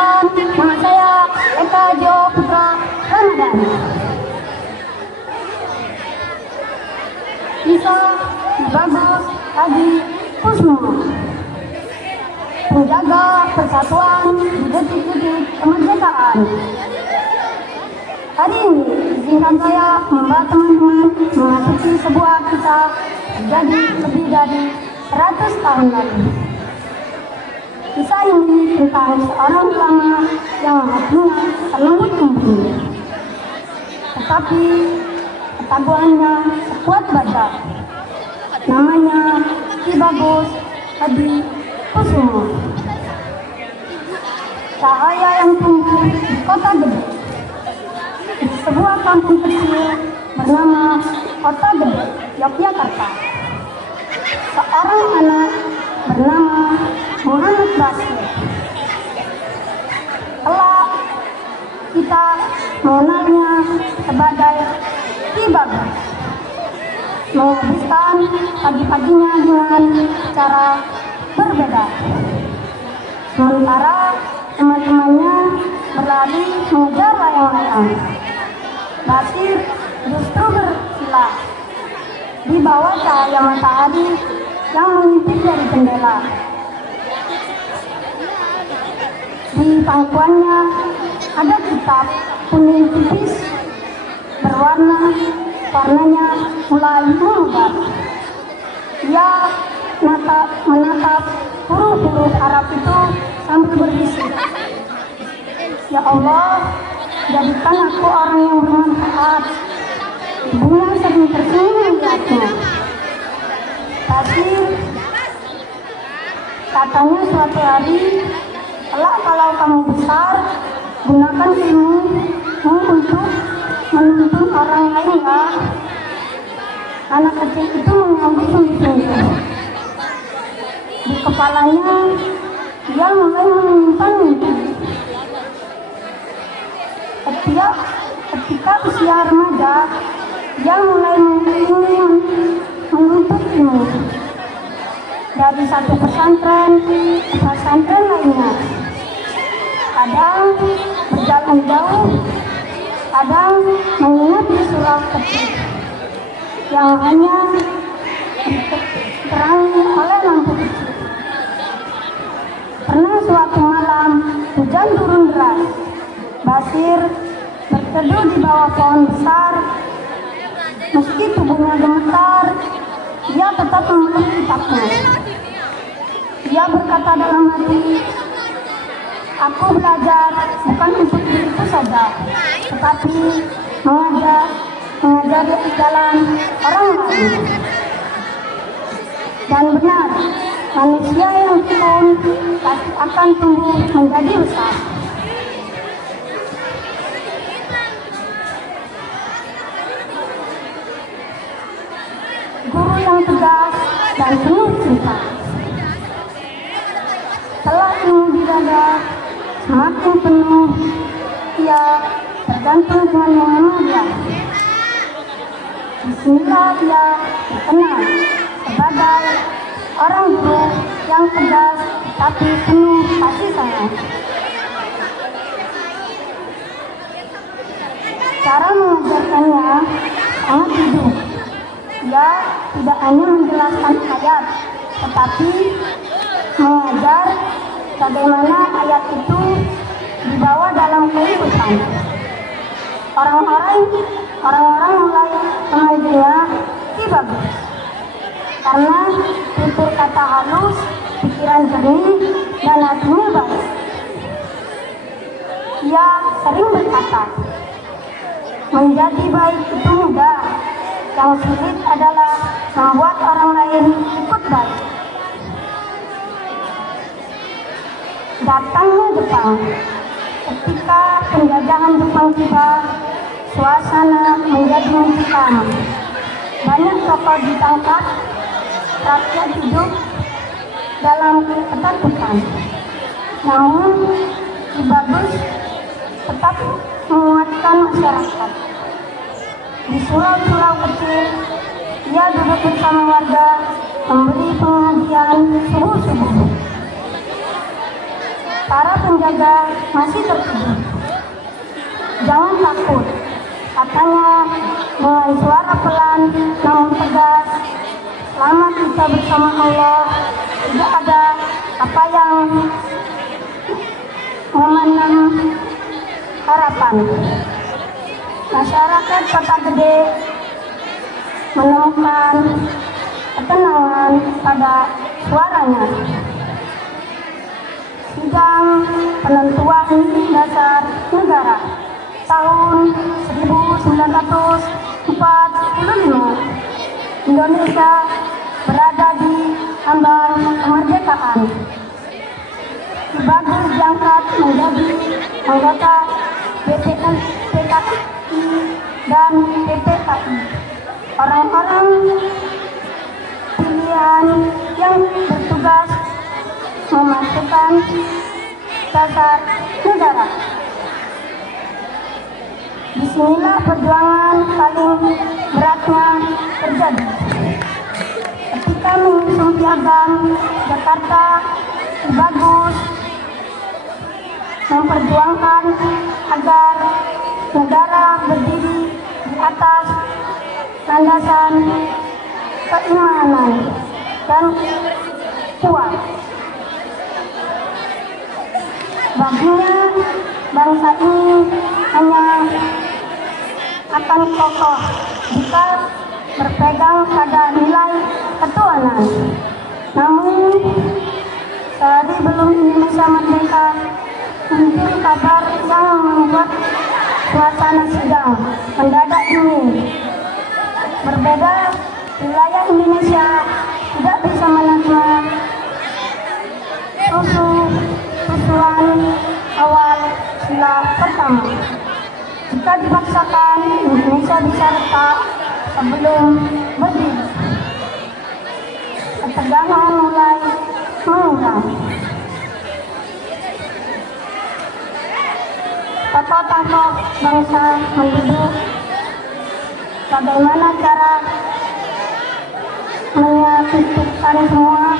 Perkenalkan, nama saya Eka Jo Putra Ramadan. Bisa Bagus Adi Kusmo, penjaga persatuan di detik-detik kemerdekaan. Hari ini izinkan saya membawa teman-teman memasuki sebuah kisah terjadi lebih dari 100 tahun lalu. Kisah ini tentang seorang ulama yang hatinya terlembut mumpuni, tetapi ketaguhannya sekuat baja. Namanya Ki Bagus Adi Kusuma. Cahaya yang tumbuh di kota gede, di sebuah kampung kecil bernama Kota Gede, Yogyakarta. Seorang anak bernama Muhammad Basir. Kelak kita mengenalnya sebagai Ki Bagus. Menghabiskan pagi-paginya dengan cara berbeda. Sementara teman-temannya berlari mengejar layang-layang, Basir justru bersilah di bawah cahaya matahari yang mengintip dari jendela. Di pangkuannya ada kitab kuning tipis warnanya mulai memudar. Ia menatap huruf-huruf Arab itu sambil berbisik, "Ya Allah, jadikan aku orang yang bermanfaat." Ibunya sering tersenyum melihatnya. Basir katanya suatu hari, "Kelak kalau kamu besar, gunakan ilmu untuk menuntun orang lain ya." Anak kecil itu mengangguk sungguh-sungguh. Di kepalanya dia mulai menyimpan mimpi. Ketika usia remaja, dia mulai ingin menuntut ilmu dari satu pesantren ke pesantren lainnya. Kadang berjalan jauh, kadang menginap di surau kecil yang hanya diterangi oleh lampu kecil. Pernah suatu malam hujan turun deras. Basir berteduh di bawah pohon besar. Meski tubuhnya gemetar, dia tetap memeluk kitabnya. Dia berkata dalam hati, "Aku belajar bukan untuk diriku saja, tetapi mengajari jalan orang lain." Dan benar, manusia yang tekun pasti akan tumbuh menjadi besar. Guru yang tegas dan penuh cinta. Setelah ilmu di dada semakin penuh, ia tergantung dengan yang mulia. Disinilah dia dikenal sebagai orang guru yang tegas tapi penuh kasih sayang. Cara mengajarkannya sangat hidup. Dia tidak hanya menjelaskan ayat, tetapi mengajar bagaimana ayat itu dibawa dalam kehidupan. Orang-orang mulai memanggilnya Ki Bagus karena tutur kata halus, pikiran jernih, dan hatinya baik. Ia sering berkata, "Menjadi baik itu mudah, yang sulit adalah membuat orang lain ikut baik." Datangnya Jepang. Ketika penjajahan Jepang tiba, suasana menjadi mencekam. Banyak tokoh ditangkap, rakyat hidup dalam ketakutan. Namun, Ki Bagus tetap menguatkan masyarakat. Di surau-surau kecil, ia duduk bersama warga, memberi pengajian subuh-subuh. Para penjaga masih terkejut. "Jangan takut," katanya dengan suara pelan namun tegas. "Selama kita bersama Allah, tidak ada apa yang memandang harapan." Masyarakat Kota Gede menemukan ketenangan pada suaranya. Sidang penentuan dasar negara tahun 1945. Indonesia berada di ambang kemerdekaan. Ki Bagus diangkat menjadi anggota BPKI dan PPKI. Orang-orang pilihan yang bertugas memasukkan dasar negara. Disinilah perjuangan paling beratnya terjadi. Ketika mengusung Piagam Jakarta, Ki Bagus memperjuangkan agar negara berdiri di atas landasan keimanan dan kuat. Baginya, bangsa ini hanya akan kokoh jika berpegang pada nilai ketuhanan. Namun, sehari belum Indonesia merdeka, muncul kabar yang membuat suasana sidang mendadak dingin. Berbeda, wilayah Indonesia tidak bisa menerima rusuhan awal sila pertama. Jika dipaksakan, Indonesia bisa retak sebelum berdiri. Ketegangan mulai mengundang. Tokoh-tokoh bangsa menduduk. Bagaimana cara menyatukan semua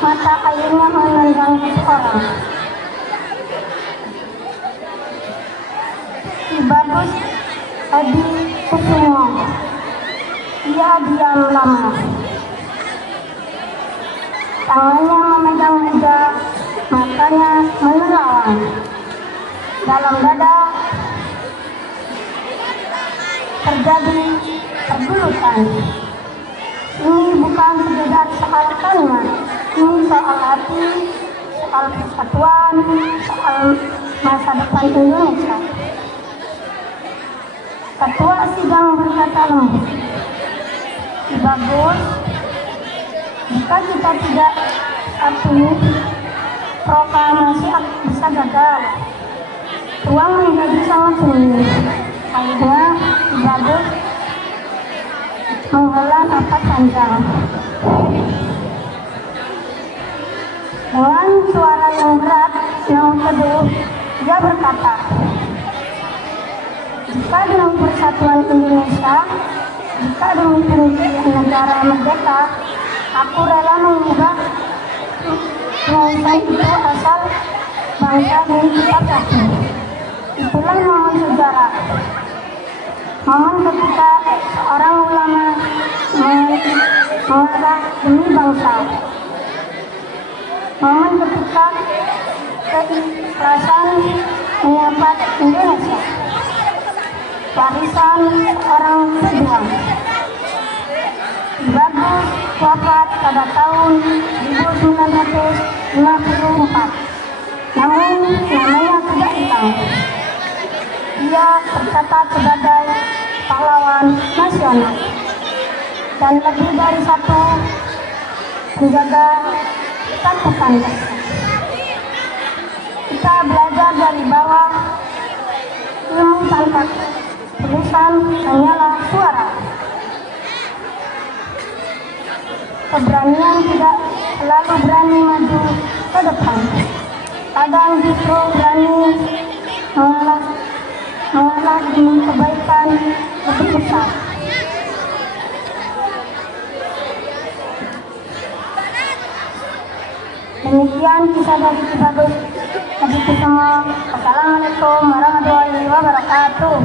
mata airnya memandang seseorang. Ki Bagus Edi Kusumo. Ia diam lama. Tangannya memegang meja, matanya menerawang. Dalam dada terjadi pergulutan. Ini bukan sekedar soal kalimat, ini soal hati, soal persatuan, soal masa depan Indonesia. Ketua sidang berkata lembut, "Ki Bagus, jika kita tidak satu, proklamasi bisa gagal. Ruang menjadi sangat sulit." Akhirnya Ki Bagus menghela napas panjang. Dengan suara yang berat, yang teduh, dia berkata, "Jika demi persatuan Indonesia, jika demi pendirian negara merdeka, aku rela mengubah itu asal bangsa dan kita satu." Itulah momen sejarah. Momen ketika seorang ulama mengarah demi bangsa. Momen ketika keikhlasan menyapa Indonesia. Warisan seorang pejuang. Ki Bagus wafat pada tahun 1954. Namun namanya tidak hilang. Dia tercatat sebagai pahlawan nasional dan lebih dari satu penjaga kesatuan bangsa. Kita belajar dari bawah, ilmu tanpa tulisan hanyalah suara. Keberanian tidak selalu berani maju ke depan. Kadang justru berani mengalah demi kebaikan lebih besar. Demikian kisah dari Cibagus. Jadi semua, wassalamualaikum warahmatullahi wabarakatuh.